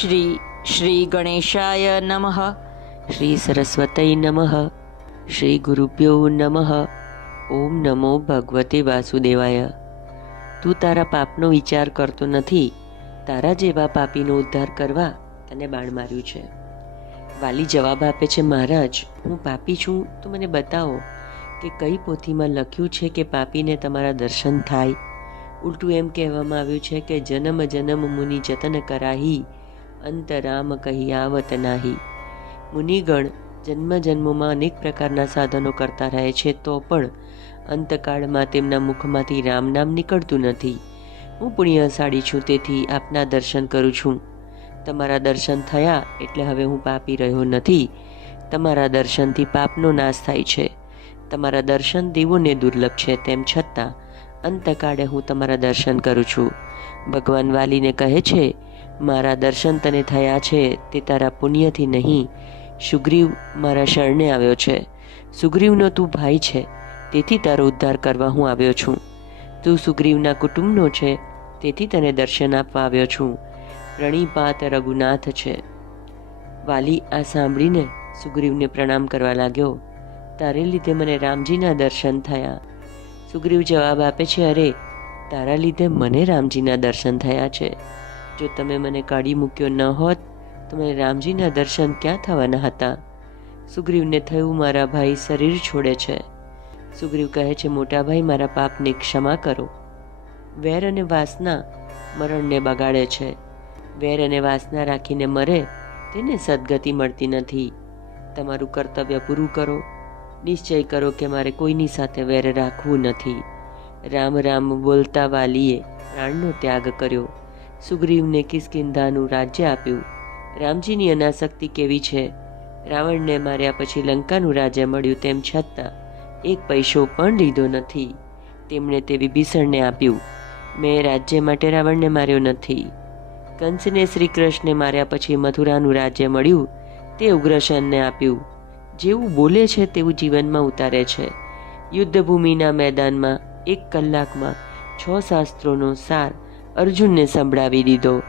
શ્રી શ્રી ગણેશાય નમઃ શ્રી સરસ્વતય નમઃ શ્રી ગુરુભ્યો નમઃ ઓમ નમો ભગવતે વાસુદેવાય તું તારા પાપનો વિચાર કરતો નથી, તારા જેવા પાપીનો ઉદ્ધાર કરવા તને બાણ માર્યું છે. વાલી જવાબ આપે છે, મહારાજ, હું પાપી છું, તો મને બતાવો કે કઈ પોથીમાં લખ્યું છે કે પાપીને તમારા દર્શન થાય? ઉલટું એમ કહેવામાં આવ્યું છે કે જન્મ જન્મ મુનિ જતન કરાહી અંતરામ કહી આવત નાહી. મુનિગણ જન્મ જન્મોમાં અનેક પ્રકારના સાધનો કરતા રહે છે તો પણ અંતકાળમાં તેમના મુખમાંથી રામ નામ નીકળતું નથી. હું પુણ્યશાળી છું, તેથી આપના દર્શન કરું છું. તમારા દર્શન થયા એટલે હવે હું પાપી રહ્યો નથી. તમારા દર્શનથી પાપનો નાશ થાય છે. તમારા દર્શન દેવોને દુર્લભ છે, તેમ છતાં અંતકાળે હું તમારા દર્શન કરું છું. ભગવાન વાલીને કહે છે મારા દર્શન તને થયા છે તે તારા પુણ્યથી નહીં. સુગ્રીવ મારા શરણે આવ્યો છે. સુગ્રીવનો તું ભાઈ છે. તેથી તારો ઉદ્ધાર કરવા હું આવ્યો છું. તું સુગ્રીવના કુટુંબનો છે. તેથી તને દર્શન આપવા આવ્યો છું. પ્રણીપાત રઘુનાથ છે. વાલી આ સાંભળીને સુગ્રીવને પ્રણામ કરવા લાગ્યો. તારે લીધે મને રામજીના દર્શન થયા. સુગ્રીવ જવાબ આપે છે, અરે, તારા લીધે મને રામજીના દર્શન થયા છે. જો તમે મને કાઢી મૂક્યો ન હોત, તો મને રામજીના દર્શન ક્યાં થવાના હતા? સુગ્રીવને થયું મારા ભાઈ શરીર છોડે છે. સુગ્રીવ કહે છે, મોટા ભાઈ, મારા પાપની ક્ષમા કરો. વેર અને વાસના મરણને બગાડે છે. વેર અને વાસના રાખીને મરે, તેને સદગતિ મળતી નથી. તમારું કર્તવ્ય પૂરું કરો. નિશ્ચય કરો કે મારે કોઈની સાથે વેર રાખવું નથી. રામ રામ બોલતા વાલીએ પ્રાણનો ત્યાગ કર્યો. સુગ્રીવને કિસ્કિંધાનું રાજ્ય આપ્યું. રામજીની અનાસક્તિ કેવી છે? રાવણને માર્યા પછી લંકાનું રાજ્ય મળ્યું તેમ છતાં, એક પૈસો પણ લીધો નથી. તેમણે તે વિભીષણને આપ્યું. મેં રાજ્ય માટે રાવણને માર્યો નથી. કંસને શ્રી કૃષ્ણને માર્યા પછી મથુરાનું રાજ્ય મળ્યું, તે ઉગ્રસેનને આપ્યું. જેવું બોલે છે તેવું જીવનમાં ઉતારે છે. યુદ્ધભૂમિના મેદાનમાં એક કલાકમાં છ શાસ્ત્રોનો સાર અર્જુનને સંભળાવી દીધો.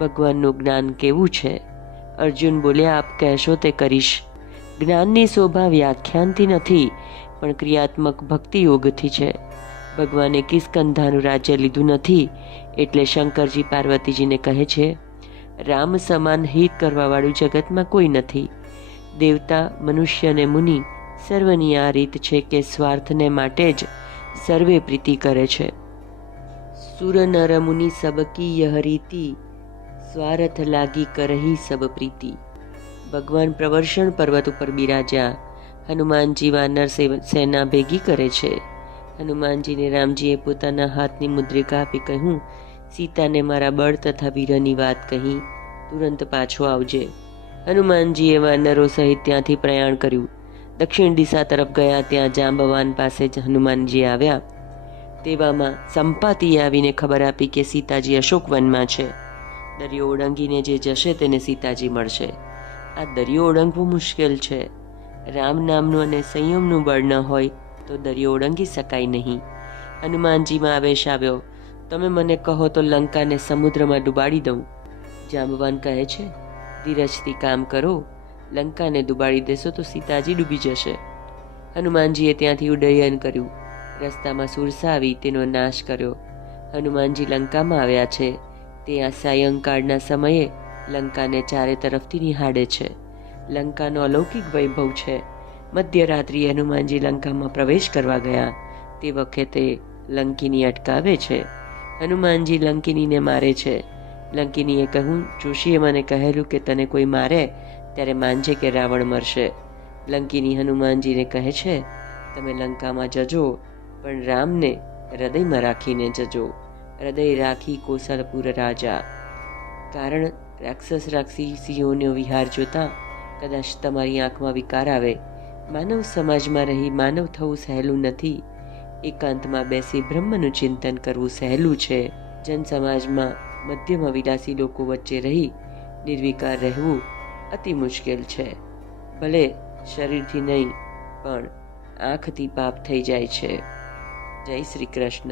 ભગવાનનું જ્ઞાન કેવું છે? અર્જુન બોલ્યા, આપ કહેશો તે કરીશ. જ્ઞાનની શોભા વ્યાખ્યાનથી નથી, પણ ક્રિયાત્મક ભક્તિ યોગથી છે. ભગવાને કિસ્કંધાનું રાજ્ય લીધું નથી, એટલે શંકરજી પાર્વતીજીને કહે છે, રામ સમાન હિત કરવાવાળું જગતમાં કોઈ નથી. દેવતા, મનુષ્ય અને મુનિ, સર્વની આ રીત છે કે સ્વાર્થને માટે જ સર્વે પ્રીતિ કરે છે. સુર નર સબકી યહ રીતિ સ્વાર્થ લાગી કરહી સબ પ્રીતિ. ભગવાન પ્રવર્ષણ પર્વત ઉપર બિરાજ્યા. હનુમાનજી વાનર સેના ભેગી કરે છે. હનુમાનજીને રામજીએ પોતાના હાથની મુદ્રિકા આપી કહ્યું, સીતાને મારા બળ તથા વીરની વાત કહી. તુરંત પાછો આવજે. હનુમાનજીએ વાનરો સહિત ત્યાંથી પ્રયાણ કર્યું. દક્ષિણ દિશા તરફ ગયા ત્યાં જાંબવાન પાસે જ હનુમાનજી આવ્યા. તેવામાં સંપાતીએ આવીને ખબર આપી કે સીતાજી અશોકવનમાં છે. દરિયો ઓળંગીને જે જશે તેને સીતાજી મળશે. આ દરિયો ઓળંગવું મુશ્કેલ છે. રામ નામનું અને સંયમનું બળ ન હોય તો દરિયો ઓળંગી શકાય નહીં. હનુમાનજીમાં આવેશ આવ્યો, તમે મને કહો તો લંકાને સમુદ્રમાં ડૂબાડી દઉં. જાંબવાન કહે છે, ધીરજથી કામ કરો, લંકાને ડૂબાડી દેશો તો સીતાજી ડૂબી જશે. હનુમાનજીએ ત્યાંથી ઉડ્ડયન કર્યું. રસ્તામાં સુરસાવી તેનો નાશ કર્યો. હનુમાનજી લંકામાં આવ્યા છે. તે આ સાયંકાળના સમયે લંકાને ચારે તરફથી નિહાળે છે. લંકાનો અલૌકિક વૈભવ છે. મધ્યરાત્રિએ હનુમાનજી લંકામાં પ્રવેશ કરવા ગયા. તે વખતે લંકિની અટકાવે છે. હનુમાનજી લંકિનીને મારે છે. લંકિનીએ કહ્યું, જોશીએ મને કહેલું કે તને કોઈ મારે, ત્યારે માનજે કે રાવણ મરશે. લંકિની હનુમાનજીને કહે છે, તમે લંકામાં જજો પણ રામને હૃદયમાં રાખીને જજો. હૃદય રાખી કોસલપુર રાજા. કારણ રાક્ષસ રાક્ષી સિંહોનો વિહાર જોતા કદાચ તમારી આંખમાં વિકાર આવે. માનવ સમાજમાં રહી માનવ થવું સહેલું નથી. એકાંતમાં બેસી બ્રહ્મનું ચિંતન કરવું સહેલું છે. જન સમાજમાં મધ્યમ વિલાસી લોકો વચ્ચે રહી નિર્વિકાર રહેવું અતિ મુશ્કેલ છે. ભલે શરીરથી નહીં, પણ આંખથી પાપ થઈ જાય છે. જય શ્રી કૃષ્ણ.